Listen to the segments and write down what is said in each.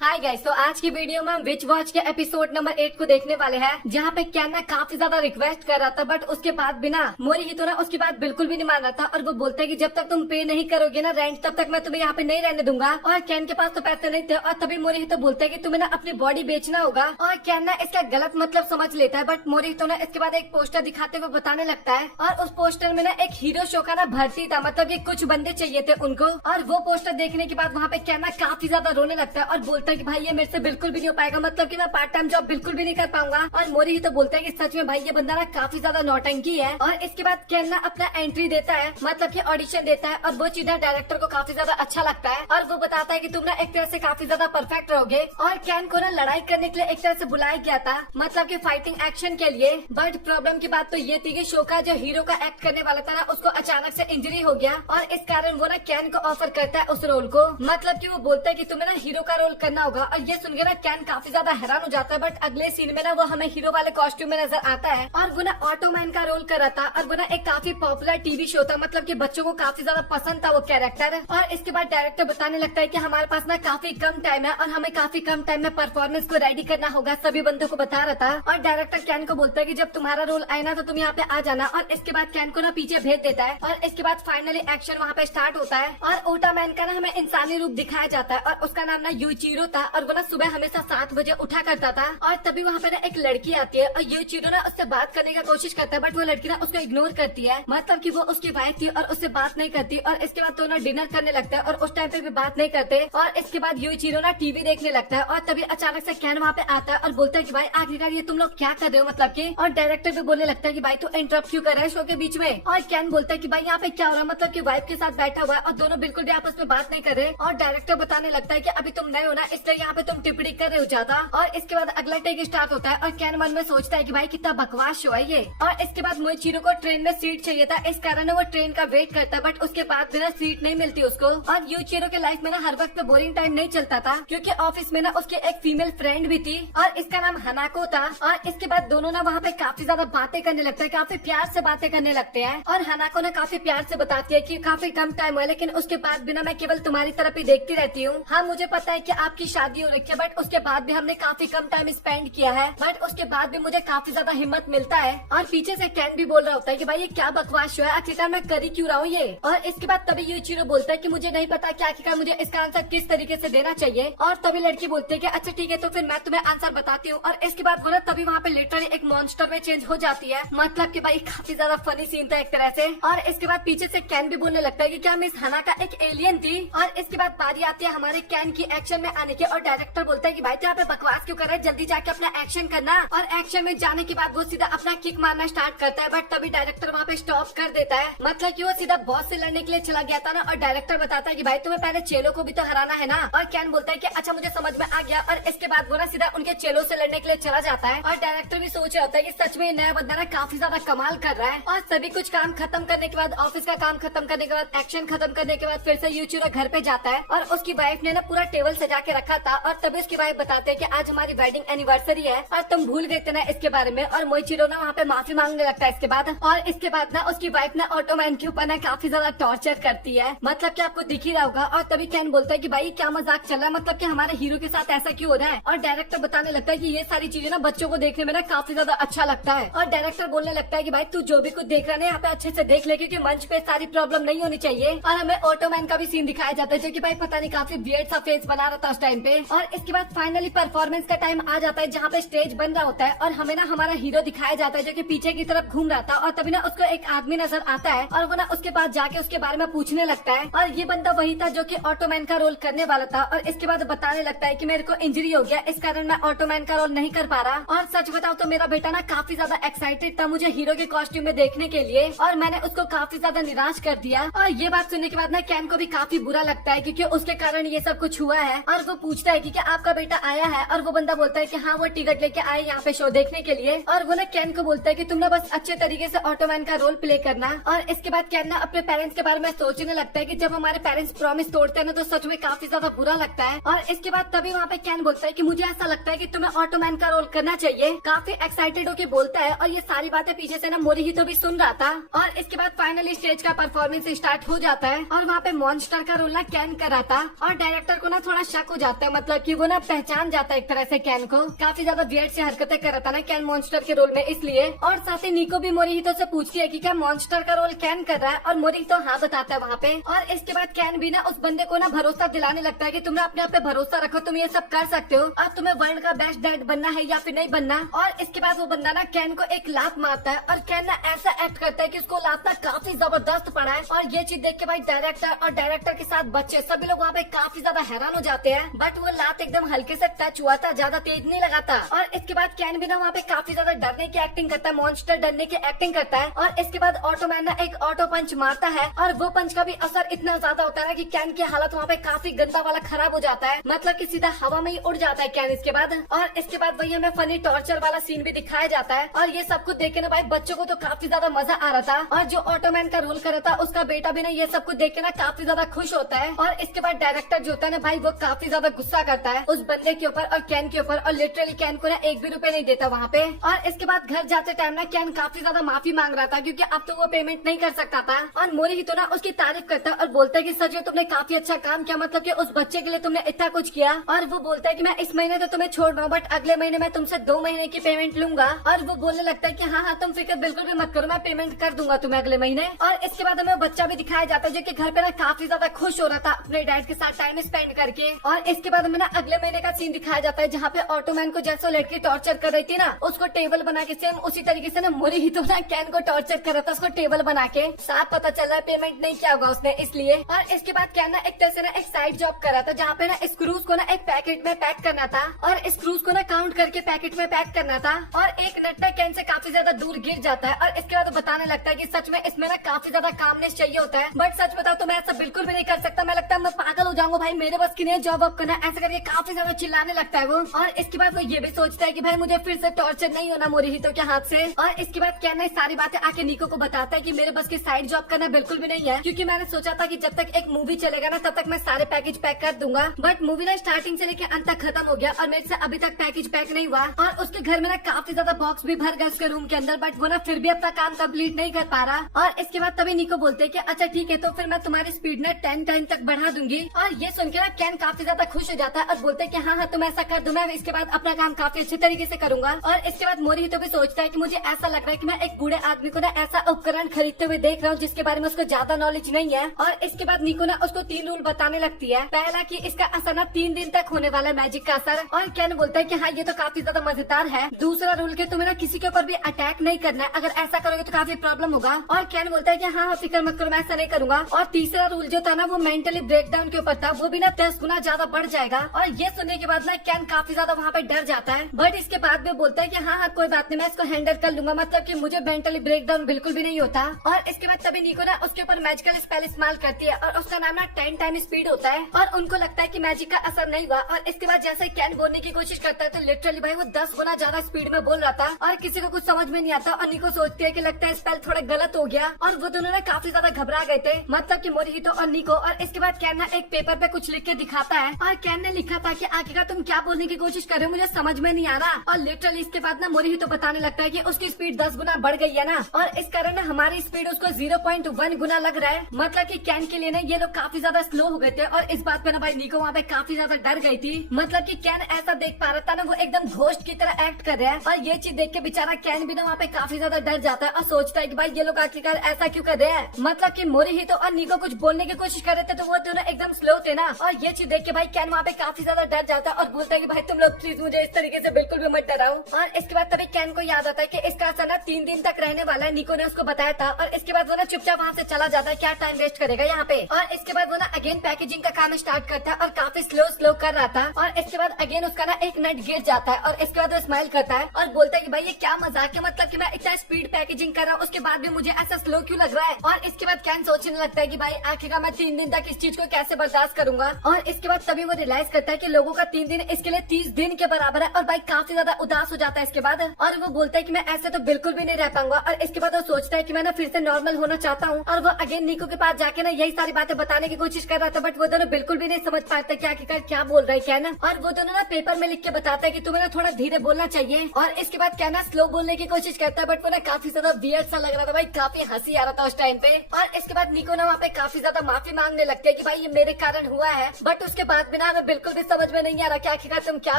Hi guys, तो आज की वीडियो में हम विच वॉच के एपिसोड नंबर 8 को देखने वाले हैं, जहाँ पे कैन ना काफी ज्यादा रिक्वेस्ट कर रहा था, बट उसके बाद भी ना मोरिहितो ना उसकी बात बिल्कुल भी नहीं मान रहा था। और वो बोलता है कि जब तक तुम पे नहीं करोगे ना रेंट, तब तक मैं तुम्हें यहाँ पे नहीं रहने दूंगा। और कैन के पास तो पैसे नहीं थे, और तभी मोरिहितो बोलता है कि तुम्हें ना अपनी बॉडी बेचना होगा। और कैन ना इसका गलत मतलब समझ लेता है, बट मोरिहितो ना इसके बाद एक पोस्टर दिखाते हुए बताने लगता है। और उस पोस्टर में ना एक हीरो शो का ना भर्ती था, मतलब कि कुछ बंदे चाहिए थे उनको। और वो पोस्टर देखने के बाद वहाँ पे कैन ना काफी ज्यादा रोने लगता है और बोलता है कि भाई ये मेरे से बिल्कुल भी नहीं हो पाएगा, मतलब कि मैं पार्ट टाइम जॉब बिल्कुल भी नहीं कर पाऊंगा। और मोरिहितो बोलता है कि सच में भाई ये बंदा ना काफी ज्यादा नौटंकी है। और इसके बाद कैन ना अपना एंट्री देता है, मतलब कि ऑडिशन देता है, और वो चीजें डायरेक्टर को काफी ज्यादा अच्छा लगता है। और वो बताता है कि तुम ना एक तरह से काफी ज्यादा परफेक्ट रहोगे। और कैन को ना लड़ाई करने के लिए एक तरह से बुलाया गया था, मतलब कि फाइटिंग एक्शन के लिए। बट प्रॉब्लम की बात तो ये थी कि शो का जो हीरो का एक्ट करने वाला था ना, उसको अचानक से इंजरी हो गया। और इस कारण वो ना कैन को ऑफर करता है उस रोल को, मतलब कि वो बोलता है कि तुम्हें ना हीरो का रोल करना होगा। और ये सुन के ना कैन काफी ज्यादा हैरान हो जाता है। बट अगले सीन में ना वो हमें हीरो वाले कॉस्ट्यूम में नजर आता है, और वो ना ऑटोमैन का रोल कर रहा था। और वो ना एक काफी पॉपुलर टीवी शो था, मतलब कि बच्चों को काफी ज्यादा पसंद था वो कैरेक्टर। और इसके बाद डायरेक्टर बताने लगता है कि हमारे पास ना काफी कम टाइम है, और हमें काफी कम टाइम में परफॉर्मेंस को रेडी करना होगा, सभी बंदों को बता रहा था। और डायरेक्टर कैन को बोलता है कि जब तुम्हारा रोल आए ना तो तुम यहाँ पे आ जाना। और इसके बाद कैन को ना पीछे भेज देता है, और इसके बाद फाइनली एक्शन वहाँ पे स्टार्ट होता है। और ओटामैन का ना हमें इंसानी रूप दिखाया जाता है, और उसका नाम ना यूचिरो था। और वो ना सुबह हमेशा 7 बजे उठा करता था। और तभी वहाँ पे ना एक लड़की आती है, और यूचिरो ना उससे बात करने का कोशिश करता है, बट वो लड़की ना उसको इग्नोर करती है, मतलब कि वो उसकी वाइफ थी और उससे बात नहीं करती। और इसके बाद तो ना डिनर करने लगता है, और उस टाइम पे भी बात नहीं करते। और इसके बाद यूचिरो ना टीवी देखने लगता है, और तभी अचानक से कैन वहाँ पे आता है और बोलता है कि भाई आखिरकार ये तुम लोग क्या कर रहे हो, मतलब कि। और डायरेक्टर भी बोलने लगता है कि भाई तू इंटरप्ट क्यों कर रहा है शो के बीच में। और कैन बोलता है कि भाई यहाँ पे क्या हो रहा है, मतलब कि वाइफ के साथ बैठा हुआ है और दोनों बिल्कुल भी आपस में बात नहीं कर रहे। और डायरेक्टर बताने लगता है कि अभी तुम नए हो ना, इसलिए यहाँ पे तुम टिप्पणी कर रहे हो ज्यादा। और इसके बाद अगला टेक स्टार्ट होता है, और कैन मन में सोचता है कि भाई कितना बकवास शो है ये। और इसके बाद मोइचिरो को ट्रेन में सीट चाहिए था, इस कारण वो ट्रेन का वेट करता है, बट उसके बाद भी ना सीट नहीं मिलती उसको। और यूचिरो के लाइफ में ना हर वक्त बोरिंग टाइम नहीं चलता था, क्योंकि ऑफिस में ना उसकी एक फीमेल फ्रेंड भी थी, और इसका नाम हनाको था। और इसके बाद दोनों ना वहाँ पे काफी ज्यादा बातें करने लगते हैं, काफी प्यार से बातें करने लगते हैं। और हनाको ना काफी प्यार से बताती है कि काफी कम टाइम हुआ, लेकिन उसके बाद भी ना मैं केवल तुम्हारी तरफ ही देखती रहती हूँ। हाँ मुझे पता है कि आपकी शादी हो रखी है, बट उसके बाद भी हमने काफी कम टाइम स्पेंड किया है, बट उसके बाद भी मुझे काफी ज्यादा हिम्मत मिलता है। और पीछे से कैन भी बोल रहा होता है कि भाई ये क्या बकवास शो है, आखिरकार मैं कर ही क्यों रहा हूँ ये। और इसके बाद तभी यूचिरो बोलता है कि मुझे नहीं पता कि आखिरकार मुझे इसका आंसर किस तरीके से देना चाहिए। और तभी लड़की बोलती है कि अच्छा ठीक है, तो फिर मैं तुम्हें आंसर बताती हूँ। और इसके बाद वो ना तभी वहाँ पे लिटरली एक मॉन्स्टर में चेंज हो जाती है, मतलब कि भाई काफी ज्यादा फनी सीन था एक तरह से। और इसके बाद पीछे से कैन भी बोलने लगता है कि क्या मिस हना का एक एलियन थी। और इसके बाद बारी आती है हमारे कैन की एक्शन में आने की, और डायरेक्टर बोलता है कि भाई यहाँ पे बकवास क्यों कर रहे हैं, जल्दी जाके अपना एक्शन करना। और एक्शन में जाने के बाद वो सीधा अपना किक मारना स्टार्ट करता है, बट तभी डायरेक्टर वहाँ पे स्टॉप कर देता है, मतलब कि वो सीधा बॉस से लड़ने के लिए चला गया था ना। और डायरेक्टर बताता है कि भाई तुम्हें पहले चेलो को भी तो हराना है ना। और कैन बोलता है कि अच्छा मुझे समझ में आ गया। और इसके बाद वो ना सीधा उनके चेलो से लड़ने के लिए चला जाता है। और डायरेक्टर भी सोच रहा होता है कि सच में ये नया बंदा ना काफी ज्यादा कमाल कर रहा है। और सभी कुछ काम खत्म करने के बाद, ऑफिस का काम खत्म करने के बाद, एक्शन खत्म करने के बाद फिर से यूचिरो घर पे जाता है, और उसकी वाइफ ने ना पूरा टेबल सजा के रखा था। और तभी उसकी वाइफ बताते हैं कि आज हमारी वेडिंग एनिवर्सरी है, और तुम भूल गए थे ना इसके बारे में। और मोइचिरो ना वहाँ पे माफी मांगने लगता है इसके बाद। और इसके बाद ना उसकी वाइफ ना ऑटोमैन के ऊपर ना काफी ज्यादा टॉर्चर करती है, मतलब कि आपको दिख ही रहा होगा। और तभी कैन बोलता है कि भाई क्या मजाक चल रहा है, मतलब कि हमारे हीरो के साथ ऐसा क्यों हो रहा है। और डायरेक्टर बताने लगता है कि ये सारी चीजें ना बच्चों को देखने में ना काफी ज्यादा अच्छा लगता है। और डायरेक्टर बोलने लगता है कि भाई तू जो भी कुछ देख रहा है यहाँ पे अच्छे से देख ले, क्योंकि मंच पे सारी प्रॉब्लम नहीं होनी चाहिए। और हमें ऑटोमैन का भी सीन दिखाया जाता है, जो कि भाई पता नहीं काफी वियर्ड सा फेस बना रहा था उस टाइम पे। और इसके बाद फाइनली परफॉर्मेंस का टाइम आ जाता है, जहाँ पे स्टेज बन रहा होता है, और हमें ना हमारा हीरो दिखाया जाता है जो कि पीछे की तरफ घूम रहा था। और तभी ना उसको एक आदमी नजर आता है, और वो ना उसके पास जाके उसके बारे में पूछने लगता है। और ये बंदा वही था जो कि ऑटोमैन का रोल करने वाला था। और इसके बाद बताने लगता है कि मेरे को इंजरी हो गया, इस कारण मैं ऑटोमैन का रोल नहीं कर पा रहा। और सच बताओ तो मेरा बेटा ना काफी ज्यादा एक्साइटेड था मुझे हीरो के कॉस्ट्यूम में देखने के लिए, और मैंने उसको काफी ज्यादा निराश कर दिया। और ये बात सुनने के बाद ना कैन को भी काफी बुरा लगता है, क्योंकि उसके कारण ये सब कुछ हुआ है। और वो पूछता है कि क्या आपका बेटा आया है। और वो बंदा बोलता है कि हाँ वो टिकट लेके आए यहाँ पे शो देखने के लिए। और वो ना कैन को बोलता है कि तुम ना बस अच्छे तरीके से ऑटोमैन का रोल प्ले करना। और इसके बाद कैन ना अपने पेरेंट्स के बारे में सोचने लगता है कि जब हमारे पेरेंट्स प्रॉमिस तोड़ते हैं ना, तो सच में काफी ज्यादा बुरा लगता है। और इसके बाद तभी वहाँ पे कैन बोलता है कि मुझे ऐसा लगता है कि तुम्हें ऑटोमैन का रोल करना चाहिए, काफी एक्साइटेड होके बोलता है। और ये सारी बातें पीछे से ना मोरिहितो भी सुन रहा था। और इसके बाद फाइनली स्टेज का परफॉर्मेंस स्टार्ट हो जाता है, और वहाँ पे मॉन्स्टर का रोल ना कैन कर रहा था। और डायरेक्टर को ना थोड़ा शक हो जाता है, मतलब कि वो ना पहचान जाता है एक तरह से कैन को। काफी ज्यादा वियर्ड से हरकतें कर रहा था ना कैन मॉन्स्टर के रोल में, इसलिए। और साथ ही निको भी मोरिहितो से पूछती है कि क्या मॉन्स्टर का रोल कैन कर रहा है, और मोरिहितो हाँ बताता है वहाँ पे। और इसके बाद कैन भी ना उस बंदे को ना भरोसा दिलाने लगता है कि तुम अपने आप पे भरोसा रखो, तुम ये सब कर सकते हो, अब तुम्हें वर्ल्ड का बेस्ट डैड बनना है या फिर नहीं बनना। और इसके बाद वो बंदा ना कैन को एक लात मारता है, और कैन ना ऐसा एक्ट करता है कि उसको लात ना काफी जबरदस्त पड़ा है। और ये चीज देख के भाई डायरेक्टर और डायरेक्टर के साथ बच्चे सभी लोग वहाँ पे काफी ज्यादा हैरान हो जाते हैं। बट वो लात एकदम हल्के से टच हुआ था, ज्यादा तेज नहीं लगा था। और इसके बाद कैन भी ना वहाँ पे काफी ज्यादा डरने की एक्टिंग करता है, मॉन्स्टर डरने की एक्टिंग करता है। और इसके बाद ऑटोमैन ना एक ऑटो पंच मारता है, और वो पंच का भी असर इतना ज्यादा होता है ना कि कैन की हालत वहाँ पे काफी गंदा वाला खराब हो जाता है, मतलब कि सीधा हवा में ही उड़ जाता है कैन इसके बाद। और इसके बाद वही हमें फनी टॉर्चर वाला सीन भी दिखाया जाता है। और ये सब कुछ देख के ना भाई बच्चों को तो काफी ज्यादा मजा आ रहा था, और जो ऑटोमैन का रोल कर रहा था उसका बेटा भी ना ये सब कुछ देख के ना काफी ज्यादा खुश होता है। और इसके बाद डायरेक्टर जो होता है ना भाई वो काफी ज्यादा गुस्सा करता है उस बंदे के ऊपर और कैन के ऊपर, और लिटरली कैन को ना 1 भी रुपए नहीं देता वहाँ पे। और इसके बाद घर जाते टाइम ना कैन काफी ज्यादा माफी मांग रहा था, क्योंकि अब तो वो पेमेंट नहीं कर सकता था। और मोरिहितो ना उसकी तारीफ करता है और बोलता है कि सच में तुमने काफी अच्छा काम किया, मतलब कि उस बच्चे के लिए तुमने इतना कुछ किया। और वो बोलता है कि मैं इस महीने तो तुम्हें छोड़ रहा हूँ, बट अगले महीने मैं तुमसे 2 महीने की पेमेंट लूंगा। और वो बोलने लगता है कि हाँ हाँ तुम फिक्र बिल्कुल भी मत करो, मैं पेमेंट कर दूंगा तुम्हें अगले महीने। और इसके बाद हमें बच्चा भी दिखाया जाता है जो कि घर पे ना काफी ज्यादा खुश हो रहा था अपने डैड के साथ टाइम स्पेंड करके। और इसके बाद हमें ना अगले महीने का सीन दिखाया जाता है जहाँ पे ऑटोमैन को जैसे लड़की टॉर्चर कर रही थी ना, उसको टेबल बना के सेम उसी तरीके से ना मोरिहितो ना कैन को टॉर्चर कर रहा था, उसको टेबल बना के। साफ पता चल रहा है पेमेंट नहीं किया होगा उसने, इसलिए। और इसके बाद कैन ना एक तरह से ना एक साइड जॉब कर रहा था जहाँ पे ना स्क्रूज को ना एक पैकेट में पैक करना था, और स्क्रूज को ना काउंट करके पैकेट में पैक करना था। और एक नट्टा कैन से काफी ज्यादा दूर गिर जाता है, और इसके बाद वो बताने लगता है कि सच में इसमें ना काफी ज्यादा कामनेस चाहिए होता है, बट सच बताओ तो मैं ऐसा बिल्कुल भी नहीं कर सकता, मैं लगता है मैं पागल हो जाऊंगा भाई, मेरे बस की नहीं जॉब वॉब करना, ऐसा करके काफी ज्यादा चिल्लाने लगता है वो। और इसके बाद वो ये भी सोचता है कि भाई मुझे फिर से टॉर्चर नहीं होना मोरिहितो के हाथ से। और इसके बाद क्या ना सारी बातें आके निको को बताता है कि मेरे बस की साइड जॉब करना बिल्कुल भी नहीं है, क्योंकि मैंने सोचा था कि जब तक एक मूवी चलेगा ना तब तक मैं सारे पैकेज पैक कर दूंगा, बट मूवी ना स्टार्टिंग से लेकर अंत तक खत्म हो गया और मेरे से अभी तक पैकेज पैक नहीं हुआ। और उसके घर में ना काफी ज्यादा बॉक्स भी भर गए उसके रूम के अंदर, बट वो ना फिर भी अपना काम कंप्लीट नहीं कर पा रहा। और इसके बाद तभी निको बोलते हैं कि अच्छा ठीक है तो फिर मैं तुम्हारी स्पीड ना 10 टाइम तक बढ़ा दूंगी। और ये सुन के ना कैन काफी ज्यादा खुश हो जाता है और बोलते हैं कि हाँ हाँ तुम ऐसा कर दो, मैं इसके बाद अपना काम काफी अच्छे तरीके से करूंगा। और इसके बाद मोरिहितो भी सोचता है कि मुझे ऐसा लग रहा है कि मैं एक बूढ़े आदमी को ना ऐसा उपकरण खरीदते हुए देख रहा हूँ जिसके बारे में उसको ज्यादा नॉलेज नहीं है। और इसके बाद निको ना उसको 3 रूल बताने लगती है। पहला कि इसका असर ना 3 दिन तक होने वाला है, मैजिक का असर। और कैन बोलता है कि हाँ ये तो काफी ज्यादा मजेदार है। दूसरा रूल के तुम्हें ना किसी के ऊपर भी अटैक नहीं करना है, अगर ऐसा करोगे तो काफी प्रॉब्लम होगा। और कैन बोलता है कि हाँ हाँ फिक्र मत करो मैं ऐसा नहीं करूंगा। और तीसरा रूल जो था ना वो मेंटली ब्रेकडाउन के ऊपर था, वो भी ना 10 गुना ज्यादा बढ़ जाएगा। और ये सुनने के बाद ना कैन काफी ज्यादा वहाँ पे डर जाता है, बट इसके बाद भी बोलता है कि हाँ हाँ कोई बात नहीं मैं इसको हैंडल कर लूंगा, मतलब कि मुझे मेंटली ब्रेकडाउन बिल्कुल भी नहीं होता। और इसके बाद तभी निको ना उसके ऊपर मैजिकल स्पेल इस्तेमाल करती है और उसका नाम ना 10 टाइम स्पीड होता है। और उनको लगता है कि मैजिक का असर नहीं हुआ। और इसके बाद जैसे कैन बोलने की कोशिश करता है तो लिटरली भाई वो 10 गुना ज्यादा स्पीड में बोल रहा था और किसी को कुछ समझ में नहीं आता। और निको सोचती है कि लगता है स्पेल थोड़ा गलत हो गया, और वो दोनों ना काफी ज्यादा घबरा गए थे, मतलब कि मोरिहितो और निको। और इसके बाद कैन ना एक पेपर पे कुछ लिख के दिखाता है, और कैन ने लिखा था कि आखिरकार तुम क्या बोलने की कोशिश कर रहे हो, मुझे समझ में नहीं आ रहा। और लिटरली इसके बाद ना मोरिहितो बताने लगता है कि उसकी स्पीड 10 गुना बढ़ गई है ना, और इस कारण ना हमारी स्पीड उसको 0.1 गुना लग रहा है, मतलब कि कैन के लिए ना ये लोग काफी ज्यादा स्लो हो गए थे। और इस बात पे ना भाई निको वहाँ पे काफी ज्यादा डर गई थी, मतलब कि कैन ऐसा देख पा रहा था ना वो एकदम घोस्ट की तरह एक्ट कर रहा है। और ये चीज देख के बेचारा कैन भी ना वहाँ पे काफी ज्यादा डर जाता है और सोचता है कि भाई ये लोग आखिरकार ऐसा क्यों कर रहे हैं, मतलब कि मोरिहितो और निको कुछ बोलने की कोशिश कर रहे थे तो वो दोनों एकदम स्लो थे ना। और ये चीज देख के भाई कैन वहाँ पे काफी ज्यादा डर जाता है और बोलता है कि भाई तुम लोग प्लीज मुझे इस तरीके से बिल्कुल भी मत डराओ। और इसके बाद तभी कैन को याद आता है कि इसका असर ना 3 दिन तक रहने वाला है, निको ने उसको बताया था। और इसके बाद वो ना चुपचाप वहाँ से चला जाता है, क्या टाइम वेस्ट करेगा यहाँ पे। और इसके बाद वो ना अगेन पैकेजिंग का काम स्टार्ट करता है और काफी स्लो कर रहा था। और इसके बाद अगेन उसका ना एक नट गिर जाता है और इसके बाद वो स्माइल करता है और बोलता है कि भाई ये क्या मजाक है, मतलब कि मैं इतना स्पीड पैकेजिंग कर रहा हूँ उसके बाद भी मुझे ऐसा स्लो क्यों लग रहा है। और इसके बाद कैन सोचने लगता है कि भाई आखिरकार मैं 3 दिन तक इस चीज को कैसे बर्दाश्त करूंगा। और इसके बाद तभी वो रियलाइज करता है कि लोगों का 3 दिन इसके लिए 30 दिन के बराबर है। और भाई काफी ज्यादा उदास हो जाता है इसके बाद, और वो बोलता है कि मैं ऐसे तो बिल्कुल भी नहीं रह पाऊंगा। और इसके बाद वो सोचता है कि मैं ना फिर से नॉर्मल होना चाहता हूँ। और वो अगेन निको के पास जाके ना यही सारी बातें बताने की कोशिश कर रहा था, बट वो दोनों बिल्कुल भी नहीं समझ पाते कि आखिरकार क्या बोल रहा है कैन। और वो दोनों ना पेपर में लिख के बताता है कि तुम्हें ना थोड़ा धीरे बोलना चाहिए। और इसके बाद कैन ना स्लो बोलने की कोशिश करता है, बट वो ना काफी ज्यादा वियर्ड सा लग रहा था भाई, काफी हंसी आ रहा था उस टाइम पे। और इसके बाद निको ना वहाँ पे काफी ज्यादा माफी मांगने लगती है कि भाई ये मेरे कारण हुआ है, बट उसके बाद बिना हमें बिल्कुल भी समझ में नहीं आ रहा कि आखिरकार तुम क्या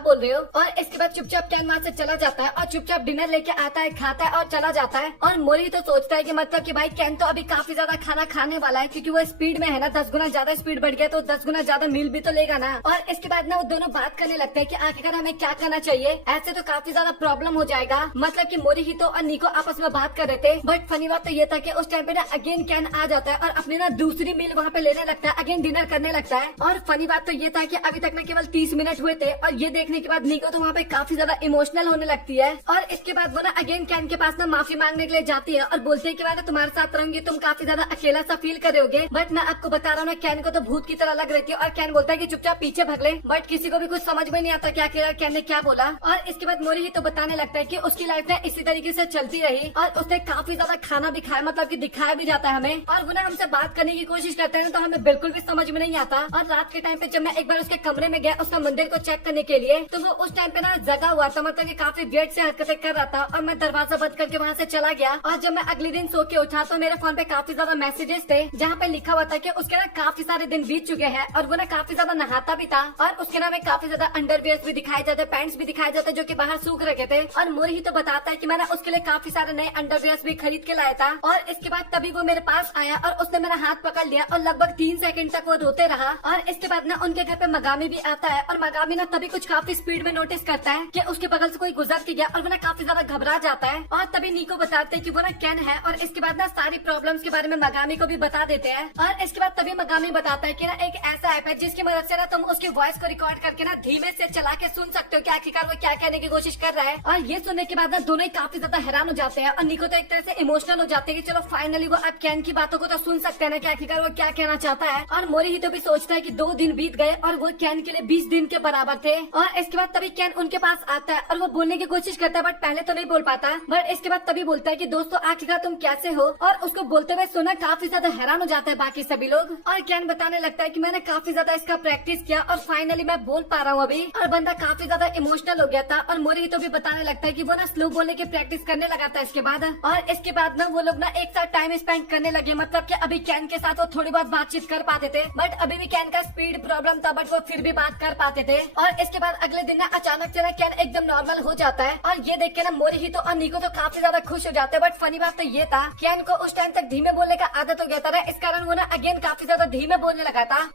बोल रहे हो। और इसके बाद चुपचाप कैन वहाँ से चला जाता है और चुपचाप डिनर लेके आता है, खाता है और चला जाता है। और मोरी तो सोचता है कि मतलब कि भाई कैन तो अभी काफी ज्यादा खाना खाने वाला है, क्योंकि वो स्पीड में है ना, 10 गुना ज्यादा स्पीड बढ़ गया तो 10 गुना ज्यादा मील भी तो लेगा ना। और इसके बाद ना वो दोनों बात करने लगते हैं कि आखिरकार हमें क्या करना चाहिए, ऐसे तो काफी ज्यादा प्रॉब्लम हो जाएगा। मतलब कि मोरिहितो और निको आपस में बात कर रहे थे, बट फनी बात तो ये था कि उस टाइम पे ना अगेन कैन आ जाता है और अपनी ना दूसरी मील वहाँ पे लेने लगता है, अगेन डिनर करने लगता है। और फनी बात तो ये था कि अभी तक ना केवल 30 मिनट हुए थे और ये देखने के बाद निको तो वहाँ पे काफी ज्यादा इमोशनल होने लगती है। और इसके बाद वो ना अगेन कैन के पास ना माफी मांगने के लिए जाती है और बोलते है कि मैं तो तुम्हारे साथ रहूंगी, तुम काफी ज्यादा अकेला सा फील कर रहे होगे। बट मैं आपको बता रहा हूँ ना, कैन को तो भूत की तरह लग रही थी और कैन बोलता है कि चुपचाप पीछे भाग ले। बट किसी को भी कुछ समझ में नहीं आता क्या कैन ने क्या बोला। और इसके बाद मोरी ही तो बताने लगता है कि उसकी लाइफ में इसी तरीके से चलती रही और उसने काफी ज्यादा खाना दिखाया, मतलब कि दिखाया भी जाता है हमें। और वो ना हमसे बात करने की कोशिश करते हैं तो हमें बिल्कुल भी समझ में नहीं आता। और रात के टाइम पे जब मैं एक बार उसके कमरे में गया उसका मंदिर को चेक करने के लिए, तो वो उस टाइम पे ना जगा हुआ था, मतलब कि काफी वेट से हरकतें कर रहा था। और मैं दरवाजा बंद करके वहाँ से चला गया। और जब मैं अगले दिन सो के उठा तो मेरे फोन पे काफी ज्यादा मैसेजेस थे जहाँ पे लिखा हुआ था कि उसके ना काफी सारे दिन बीत चुके हैं और वो ना काफी ज्यादा नहाता भी था। और उसके ना में काफी ज्यादा अंडरवियर भी दिखाए जाते, पैंट्स भी दिखाए जाते जो कि बाहर सूख रखे थे। और मोरी ही तो बताता है कि मैंने उसके लिए काफी सारे नए अंडरवियर भी खरीद के लाया था। और इसके बाद तभी वो मेरे पास आया और उसने मेरा हाथ पकड़ लिया और लगभग 3 सेकंड तक वो रोते रहा। और इसके बाद ना उनके घर पे मगामी भी आता है और मगामी ना तभी कुछ काफी स्पीड में नोटिस करता है कि उसके बगल से कोई गुजर के गया और वो ना काफी ज्यादा घबरा जाता है। और तभी निको बताते हैं कि वो ना कैन है। और इसके बाद ना सारी प्रॉब्लम्स के बारे में मगामी को भी बता देते हैं। और इसके बाद तभी मगामी बताता है कि ना एक ऐसा ऐप है जिसकी मदद से ना तुम उसकी वॉइस को रिकॉर्ड करके ना धीमे से चला के सुन सकते हो कि आखिरकार वो क्या कहने की कोशिश कर रहा है। और ये सुनने के बाद ना दोनों ही काफी ज्यादा हैरान हो जाते हैं और निको तो एक तरह से इमोशनल हो जाते हैं कि चलो फाइनली वो अब कैन की बातों को तो सुन सकते हैं ना कि आखिरकार वो क्या कहना चाहता है। और मोरी ही तो भी सोचता है कि 2 दिन बीत गए और वो कैन के लिए 20 दिन के बराबर थे। और इसके बाद तभी कैन उनके पास आता है और वो बोलने की कोशिश करता है, बट पहले तो नहीं बोल पाता। बट इसके बाद तभी बोलता है कि दोस्तों आखिरकार तुम कैसे हो। और उसको बोलते हुए सुना काफी ज्यादा हैरान हो जाता है बाकी सभी लोग। और कैन बताने लगता है कि मैंने काफी ज्यादा इसका प्रैक्टिस किया और फाइनली मैं बोल पा रहा हूँ अभी। और बंदा काफी ज्यादा इमोशनल हो गया था। और मोरी तो भी बताने लगता है कि वो ना स्लो बोलने की प्रैक्टिस करने लगा था इसके बाद। और इसके बाद ना वो लोग ना एक साथ टाइम स्पेंड करने लगे, मतलब कि अभी कैन के साथ वो थोड़ी बहुत बातचीत कर पाते थे, बट अभी भी कैन का स्पीड प्रॉब्लम था, बट वो फिर भी बात कर पाते थे। और इसके बाद अगले दिन ना अचानक से ना कैन एकदम नॉर्मल हो जाता है। और ये देख के ना मोरी ही तो और निको तो काफी ज्यादा खुश हो जाते हैं। बट फनी बात तो ये था कैन को उस टाइम तक धीमे बोलने का आदत हो गया था ना, इस कारण वो ना अगेन काफी ज्यादा धीमे बोलने लगा था।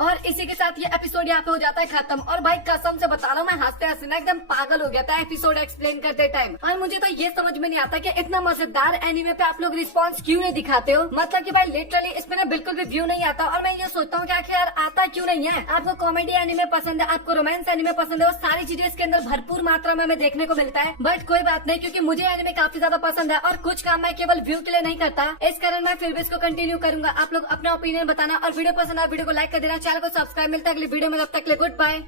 और इसी के साथ ये एपिसोड यहाँ पे हो जाता है खत्म। और भाई कसम से बता रहा हूँ, मैं हंसते हंसते ना एकदम पागल हो गया था एपिसोड एक्सप्लेन करते टाइम। और मुझे तो ये समझ में नहीं आता कि इतना मजेदार एनीमे पे आप लोग रिस्पांस क्यों नहीं दिखाते हो। मतलब कि भाई लिटरली इसमें ना बिल्कुल भी व्यू नहीं आता। और मैं ये सोचता हूँ कि आखिर यार आता क्यों नहीं है। आपको कॉमेडी एनीमे पसंद है, आपको रोमांस एनीमे पसंद है, वो सारी चीजें इसके अंदर भरपूर मात्रा में हमें देखने को मिलता है। बट कोई बात नहीं, क्योंकि मुझे एनीमे काफी ज्यादा पसंद है और कुछ काम मैं केवल व्यू के लिए नहीं करता, इस कारण मैं फिर भी इसको कंटिन्यू करूंगा। आप लोग अपना ओपिनियन बताना और वीडियो पसंद है वीडियो को लाइक कर देना, चैनल को सब्सक्राइब। मिलता है अगली वीडियो में, तब तक के लिए गुड बाय।